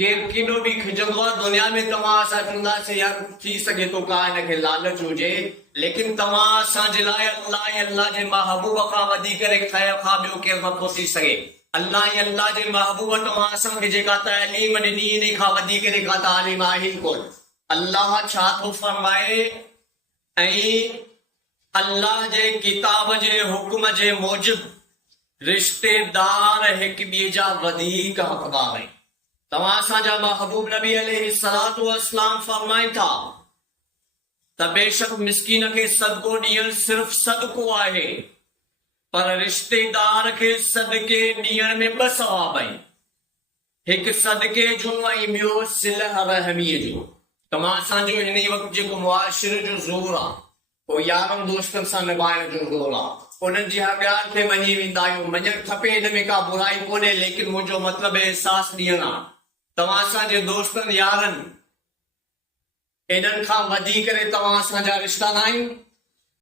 केर किनो भी खिजंदो आहे दुनिया में तव्हां असां चवंदासीं यार थी सघे थो का हिनखे लालच हुजे, लेकिन तव्हां असांजे लाइ अल्लाह ऐं अल्लाह जे महबूब खां वधीक खैर खां ॿियो केरु नथो थी सघे। अल्लाह ऐं अल्लाह जे महबूब तव्हां असांखे जेका तालीम ॾिनी इन खां वधीक का तालीम आहे ई कोन। अल्लाह छा थो फरमाए ऐं अल्लाह जे किताब जे हुक्म जे मूजिब रिश्तेदार हिक ॿिए जा वधीक हक़दार आहिनि। तव्हां असांजा महबूब नबी अलैहिस्सलातु वस्सलाम फरमाइनि था त बेशक मिस्कीन खे सदको ॾियणु सिर्फ़ सदको आहे, पर रिश्तेदार खे सदके ॾियण में ॿ सवाब आहिनि, हिकु सदके जो ऐं ॿियो सिलह रहमीअ जो। तव्हां असांजो हिन वक़्तु जेको मुआशिरे जो ज़ोर आहे उहो यारनि दोस्तनि सां निभाइण जो ज़ोर आहे। उन्हनि जी हर ॻाल्हि खे मञी वेंदा आहियूं, मञणु खपे, हिन में का बुराई कोन्हे, लेकिन मुंहिंजो मतिलबु एहसासु ॾियणु आहे। तव्हां असांजे दोस्तनि यारनि इन्हनि खां वधी करे तव्हां असांजा रिश्ता न आहियूं।